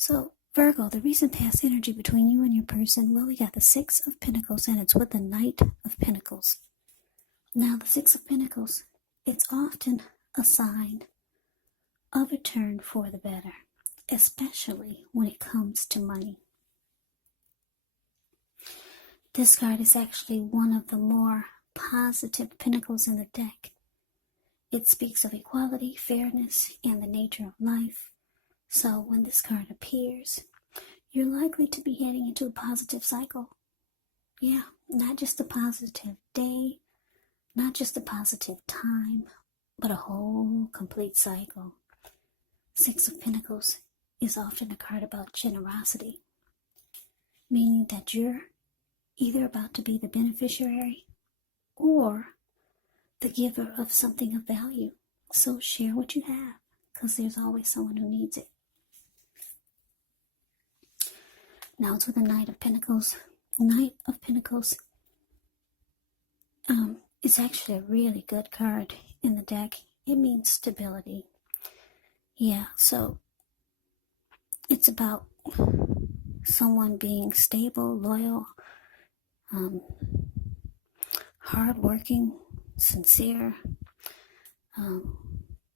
So, Virgo, the recent past energy between you and your person, well, we got the Six of Pentacles, and it's with the Knight of Pentacles. Now, the Six of Pentacles, it's often a sign of a turn for the better, especially when it comes to money. This card is actually one of the more positive pentacles in the deck. It speaks of equality, fairness, and the nature of life. So when this card appears, you're likely to be heading into a positive cycle. Yeah, not just a positive day, not just a positive time, but a whole complete cycle. Six of Pentacles is often a card about generosity, meaning that you're either about to be the beneficiary or the giver of something of value. So share what you have, because there's always someone who needs it. Now it's with the Knight of Pentacles. Knight of Pentacles is actually a really good card in the deck. It means stability. Yeah, so it's about someone being stable, loyal, hardworking, sincere,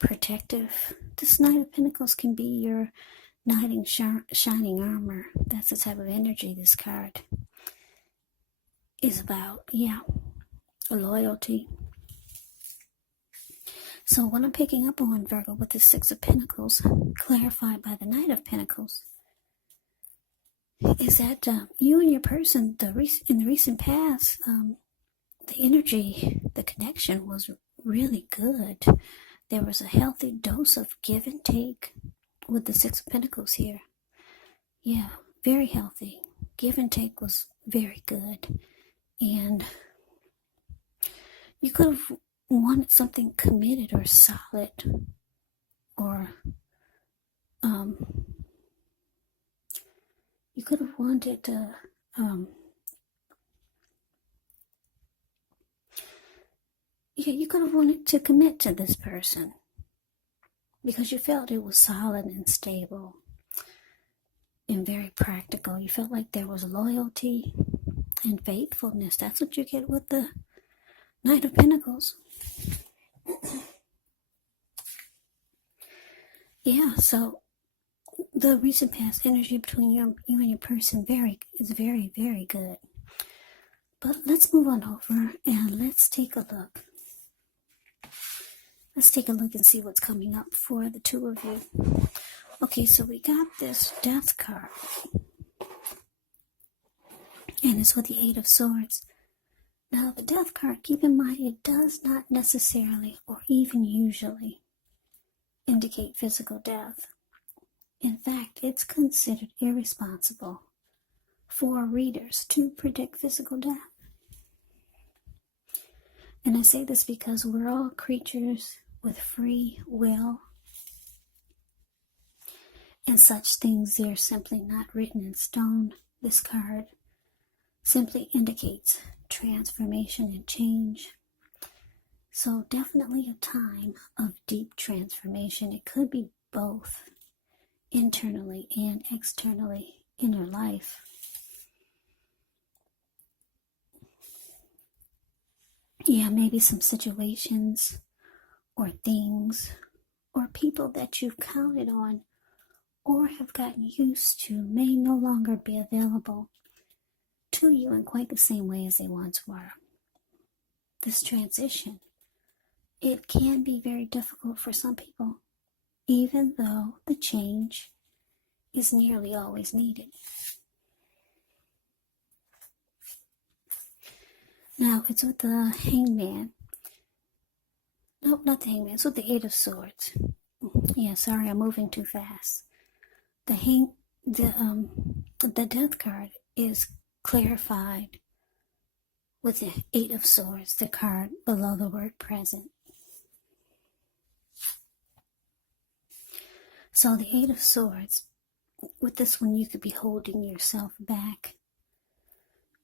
protective. This Knight of Pentacles can be your knight in shining armor. That's the type of energy this card is about. Yeah, loyalty. So what I'm picking up on, Virgo, with the Six of Pentacles, clarified by the Knight of Pentacles, is that you and your person, in the recent past, the energy, the connection was really good. There was a healthy dose of give and take with the Six of Pentacles here. Yeah, very healthy. Give and take was very good. And you could have wanted something committed or solid, or you could have wanted to you could have wanted to commit to this person because you felt it was solid and stable and very practical. You felt like there was loyalty and faithfulness. That's what you get with the Knight of Pentacles. Yeah, so the recent past energy between you and your person is very, very good. But let's move on over and let's take a look. Let's take a look and see what's coming up for the two of you. Okay, so we got this Death card. And it's with the Eight of Swords. Now, the Death card, keep in mind, it does not necessarily or even usually indicate physical death. In fact, it's considered irresponsible for readers to predict physical death. And I say this because we're all creatures with free will, and such things are simply not written in stone. This card simply indicates transformation and change. So definitely a time of deep transformation. It could be both internally and externally in your life. Yeah, maybe some situations or things or people that you've counted on or have gotten used to may no longer be available to you in quite the same way as they once were. This transition, it can be very difficult for some people, even though the change is nearly always needed. Now, it's with the Hangman. No, not the Hangman. It's with the Eight of Swords. Yeah, sorry, I'm moving too fast. The Death card is clarified with the Eight of Swords, the card below the word present. So the Eight of Swords, with this one, you could be holding yourself back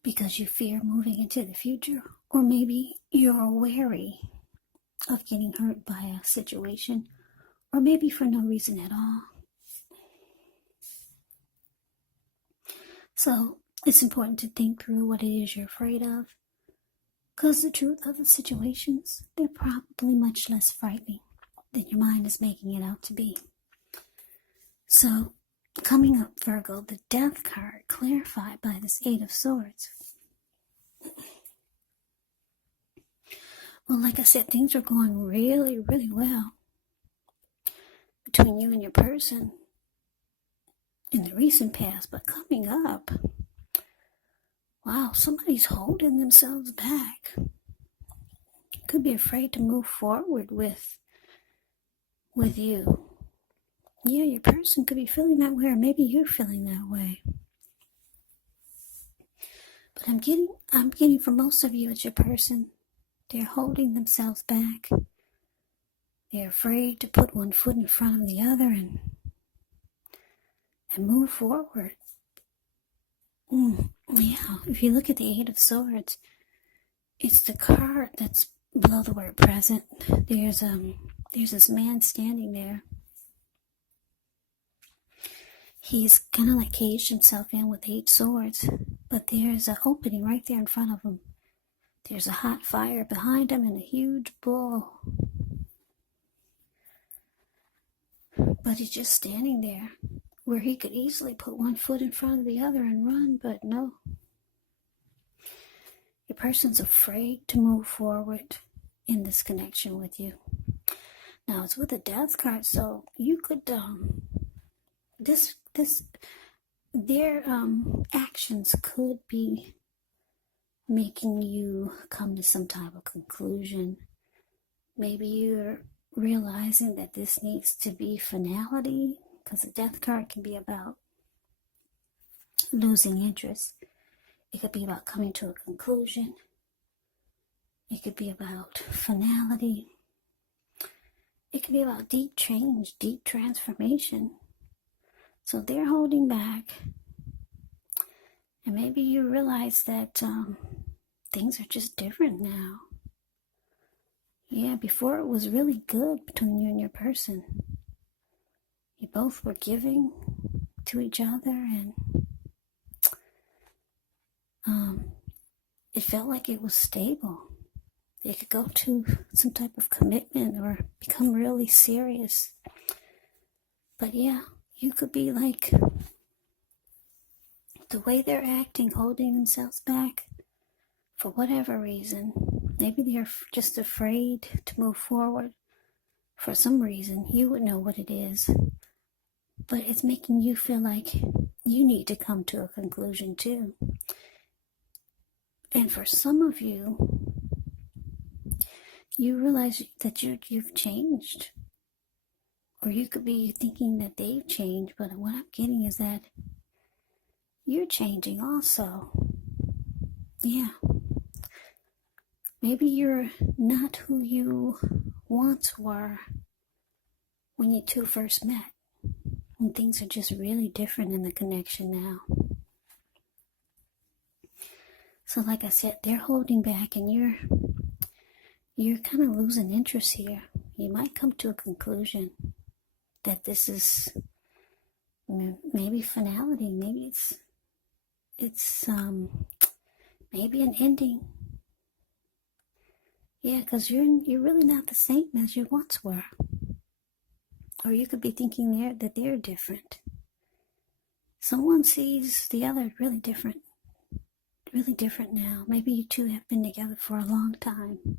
because you fear moving into the future, or maybe you're wary of getting hurt by a situation, or maybe for no reason at all. So it's important to think through what it is you're afraid of, because the truth of the situations, they're probably much less frightening than your mind is making it out to be. So, coming up, Virgo, the Death card clarified by this Eight of Swords. Well, like I said, things are going really, really well between you and your person in the recent past, but coming up, wow, somebody's holding themselves back. Could be afraid to move forward with you. Yeah, your person could be feeling that way, or maybe you're feeling that way. But I'm getting for most of you, it's your person. They're holding themselves back. They're afraid to put one foot in front of the other and move forward. Yeah, if you look at the Eight of Swords, it's the card that's below the word present. There's this man standing there. He's kind of like caged himself in with 8 swords, but there's an opening right there in front of him. There's a hot fire behind him and a huge bull. But he's just standing there where he could easily put one foot in front of the other and run, but no. Your person's afraid to move forward in this connection with you. Now it's with a Death card, so you could their actions could be making you come to some type of conclusion. Maybe you're realizing that this needs to be finality, because the Death card can be about losing interest. It could be about coming to a conclusion. It could be about finality. It could be about deep change, deep transformation. So they're holding back. And maybe you realize that things are just different now. Yeah, before it was really good between you and your person. You both were giving to each other, and it felt like it was stable. It could go to some type of commitment or become really serious. But yeah, you could be like, the way they're acting, holding themselves back, for whatever reason. Maybe they're just afraid to move forward for some reason. You would know what it is. But it's making you feel like you need to come to a conclusion too. And for some of you, you realize that you've changed. Or you could be thinking that they've changed, but what I'm getting is that you're changing also. Yeah. Maybe you're not who you once were when you two first met. When things are just really different in the connection now. So like I said, they're holding back, and you're kind of losing interest here. You might come to a conclusion that this is maybe finality. Maybe it's maybe an ending. Yeah, because you're really not the same as you once were. Or you could be thinking that they're different. Someone sees the other really different now. Maybe you two have been together for a long time.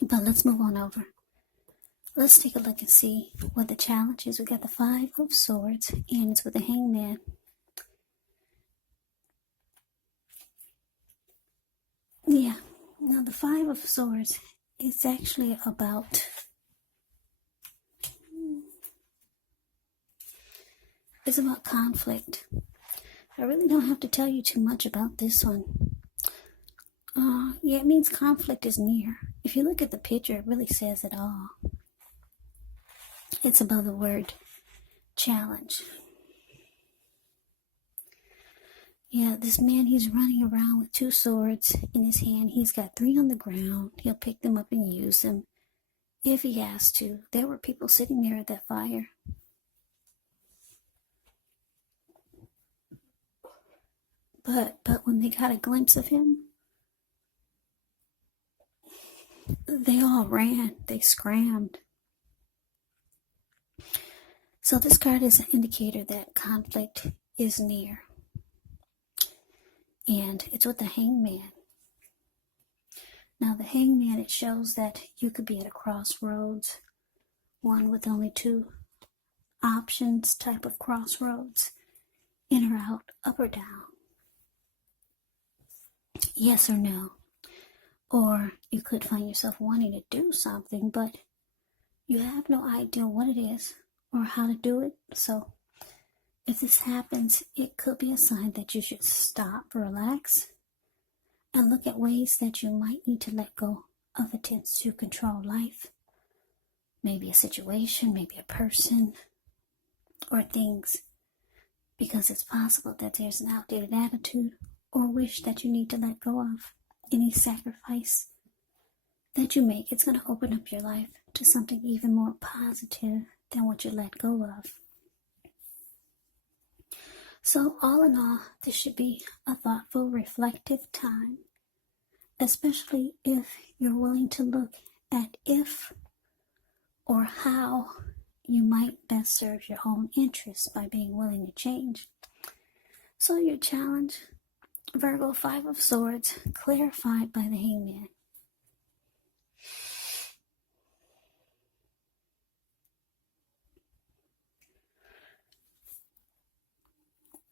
But let's move on over. Let's take a look and see what the challenge is. We got the 5 of Swords, and it's with the Hangman. Yeah, now the 5 of Swords is actually about conflict. I really don't have to tell you too much about this one. Yeah, it means conflict is near. If you look at the picture, it really says it all. It's above the word challenge. Yeah, this man, he's running around with 2 swords in his hand. He's got 3 on the ground. He'll pick them up and use them if he has to. There were people sitting there at that fire. But when they got a glimpse of him, they all ran. They scrammed. So this card is an indicator that conflict is near. And it's with the Hangman. Now the Hangman, it shows that you could be at a crossroads, one with only two options type of crossroads, in or out, up or down, yes or no. Or you could find yourself wanting to do something, but you have no idea what it is or how to do it. So if this happens, it could be a sign that you should stop, relax, and look at ways that you might need to let go of attempts to control life. Maybe a situation, maybe a person, or things. Because it's possible that there's an outdated attitude or wish that you need to let go of. Any sacrifice that you make, it's going to open up your life to something even more positive than what you let go of. So all in all, this should be a thoughtful, reflective time, especially if you're willing to look at if or how you might best serve your own interests by being willing to change. So your challenge, Virgo, 5 of Swords, clarified by the Hangman.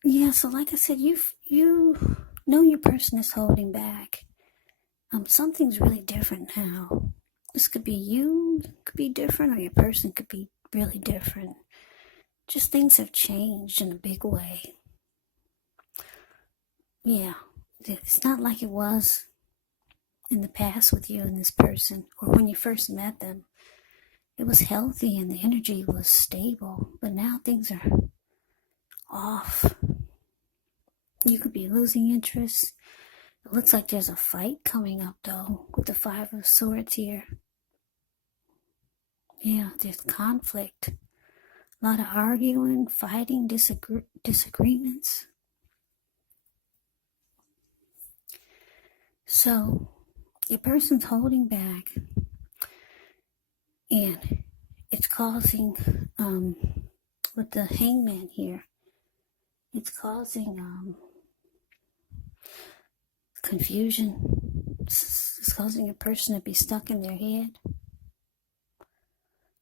Yeah, so like I said, you know your person is holding back. Something's really different now. This could be you, could be different, or your person could be really different. Just things have changed in a big way. Yeah, it's not like it was in the past with you and this person, or when you first met them. It was healthy and the energy was stable, but now things are off. You could be losing interest. It looks like there's a fight coming up, though, with the 5 of Swords here. Yeah, there's conflict. A lot of arguing, fighting, disagreements. So, your person's holding back, and it's causing, with the Hangman here, it's causing confusion. It's causing a person to be stuck in their head,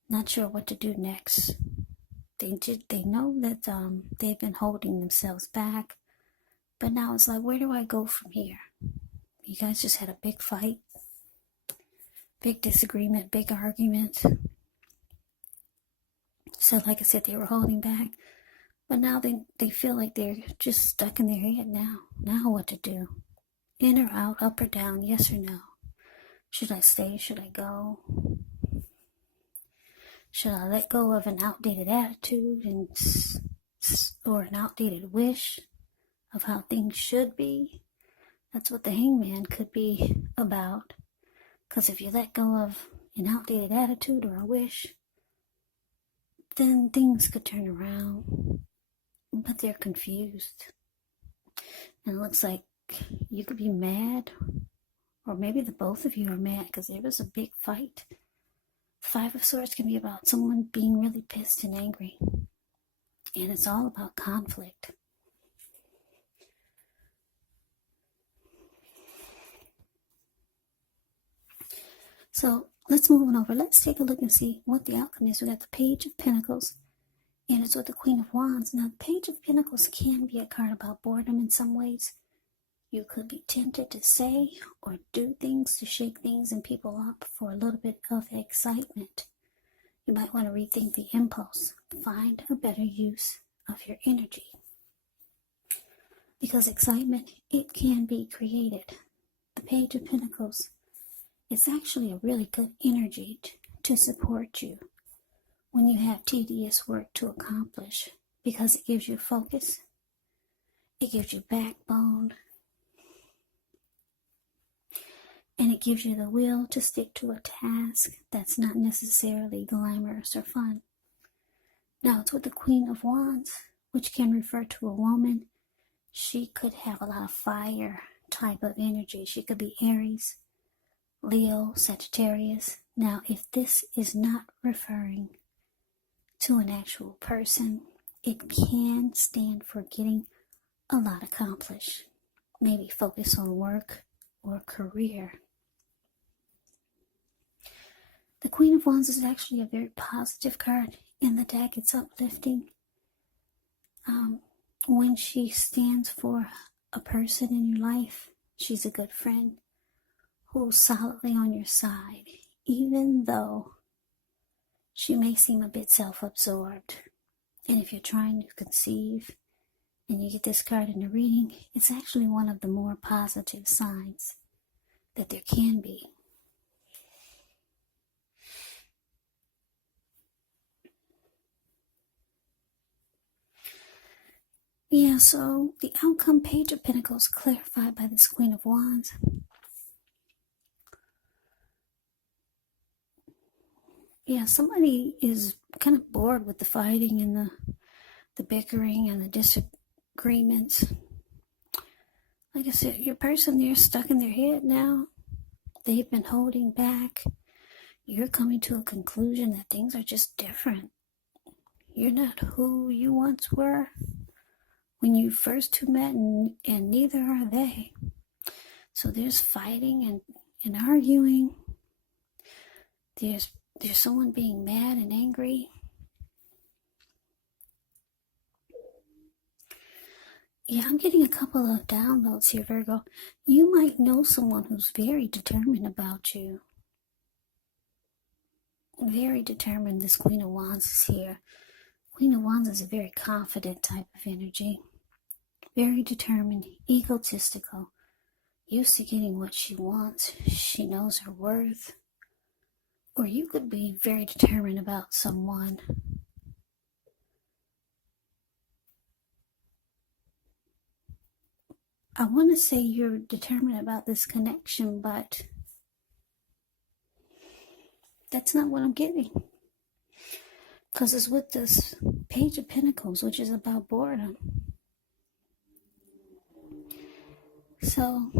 not sure what to do next. They know that they've been holding themselves back, but now it's like, where do I go from here? You guys just had a big fight, big disagreement, big argument. So like I said, they were holding back, but now they feel like they're just stuck in their head now. Now what to do? In or out, up or down, yes or no? Should I stay? Should I go? Should I let go of an outdated attitude or an outdated wish of how things should be? That's what the Hangman could be about. Because if you let go of an outdated attitude or a wish, then things could turn around. But they're confused. And it looks like you could be mad, or maybe the both of you are mad because there was a big fight. 5 of Swords can be about someone being really pissed and angry. And it's all about conflict. So let's move on over. Let's take a look and see what the outcome is. We got the Page of Pentacles, and it's with the Queen of Wands. Now, the Page of Pentacles can be a card about boredom in some ways. You could be tempted to say or do things to shake things and people up for a little bit of excitement. You might want to rethink the impulse. Find a better use of your energy. Because excitement, it can be created. The Page of Pentacles, it's actually a really good energy to support you when you have tedious work to accomplish, because it gives you focus, it gives you backbone, and it gives you the will to stick to a task that's not necessarily glamorous or fun. Now, it's with the Queen of Wands, which can refer to a woman. she could have a lot of fire type of energy. She could be Aries, Leo, Sagittarius. Now, if this is not referring to an actual person, it can stand for getting a lot accomplished. Maybe focus on work or career. The Queen of Wands is actually a very positive card in the deck. It's uplifting. When she stands for a person in your life, she's a good friend who's solidly on your side, even though she may seem a bit self-absorbed. And if you're trying to conceive and you get this card in the reading, it's actually one of the more positive signs that there can be. Yeah, so the outcome, Page of Pentacles, clarified by this Queen of Wands. Yeah, somebody is kind of bored with the fighting and the bickering and the disagreements. Like I said, your person there is stuck in their head now. They've been holding back. You're coming to a conclusion that things are just different. You're not who you once were when you first two met, and neither are they. So there's fighting and arguing. There's someone being mad and angry. Yeah, I'm getting a couple of downloads here, Virgo. You might know someone who's very determined about you. Very determined. This Queen of Wands is here. Queen of Wands is a very confident type of energy. Very determined, egotistical, used to getting what she wants. She knows her worth. Or you could be very determined about someone. I want to say you're determined about this connection, but that's not what I'm getting. Because it's with this Page of Pentacles, which is about boredom. So,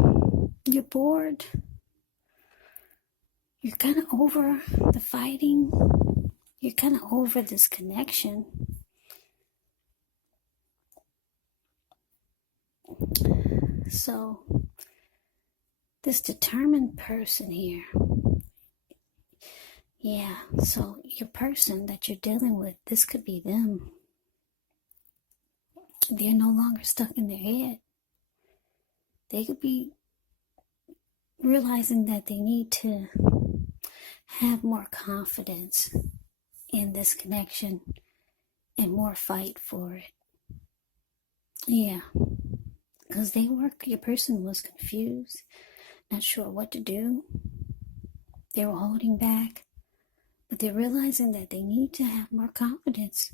you're bored. You're kind of over the fighting. You're kind of over this connection. So, this determined person here. Yeah, so your person that you're dealing with, this could be them. They're no longer stuck in their head. They could be realizing that they need to have more confidence in this connection and more fight for it. Yeah, because your person was confused, not sure what to do. They were holding back, but they're realizing that they need to have more confidence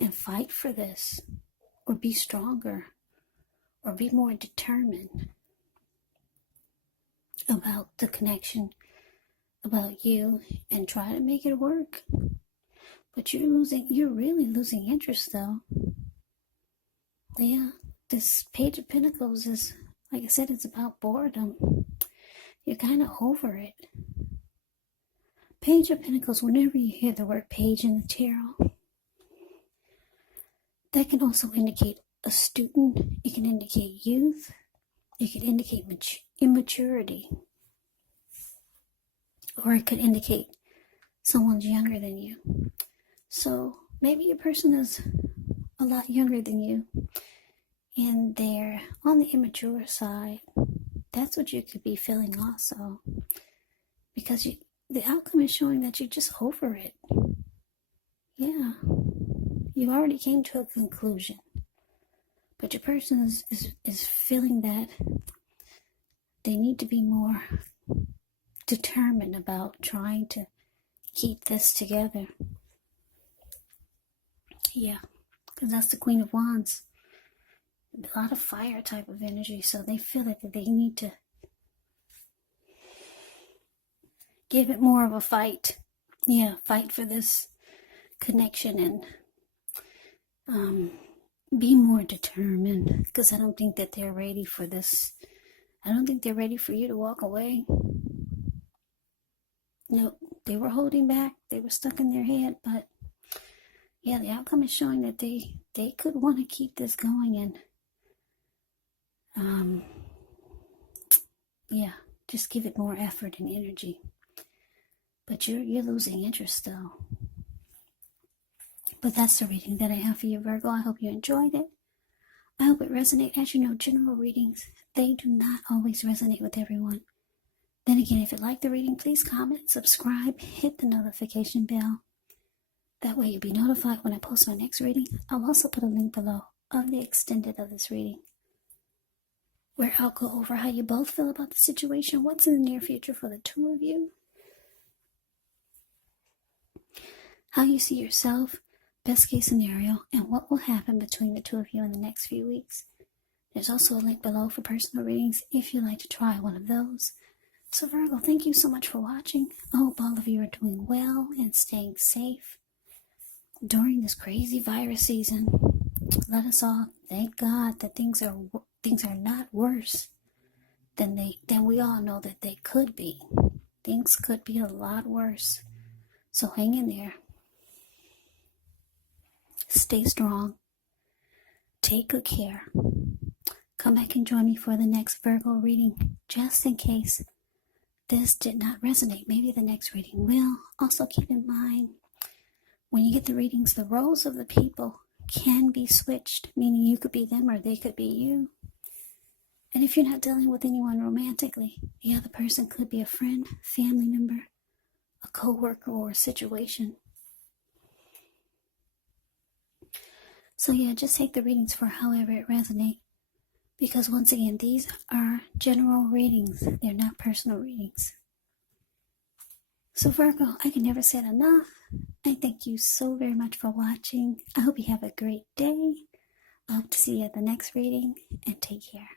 and fight for this, or be stronger, or be more determined about the connection, about you, and try to make it work. But you're really losing interest though. Yeah, this Page of Pentacles is, like I said, it's about boredom. You're kind of over it. Page of Pentacles, whenever you hear the word page in the tarot, that can also indicate a student. It can indicate youth. It could indicate immaturity. Or it could indicate someone's younger than you. So maybe your person is a lot younger than you and they're on the immature side. That's what you could be feeling also. Because the outcome is showing that you're just over it. Yeah. You already came to a conclusion. But your person is feeling that they need to be more determined about trying to keep this together. Yeah, because that's the Queen of Wands. A lot of fire type of energy, so they feel like they need to give it more of a fight. Yeah, fight for this connection and Be more determined, because I don't think that they're ready for this. I don't think they're ready for you to walk away. No, they were holding back. They were stuck in their head, but yeah, the outcome is showing that they could want to keep this going, and yeah, just give it more effort and energy. But you're losing interest though. But that's the reading that I have for you, Virgo. I hope you enjoyed it. I hope it resonated. As you know, general readings, they do not always resonate with everyone. Then again, if you like the reading, please comment, subscribe, hit the notification bell. That way you'll be notified when I post my next reading. I'll also put a link below of the extended of this reading, where I'll go over how you both feel about the situation, what's in the near future for the two of you, how you see yourself, best case scenario, and what will happen between the two of you in the next few weeks. There's also a link below for personal readings if you'd like to try one of those. So Virgo, thank you so much for watching. I hope all of you are doing well and staying safe during this crazy virus season. Let us all thank God that things are not worse than we all know that they could be. Things could be a lot worse. So hang in there. Stay strong. Take good care. Come back and join me for the next Virgo reading, just in case this did not resonate. Maybe the next reading will. Also keep in mind, when you get the readings, the roles of the people can be switched, meaning you could be them or they could be you. And if you're not dealing with anyone romantically, the other person could be a friend, family member, a co-worker, or a situation. So yeah, just take the readings for however it resonates. Because once again, these are general readings. They're not personal readings. So Virgo, I can never say it enough. I thank you so very much for watching. I hope you have a great day. I hope to see you at the next reading, and take care.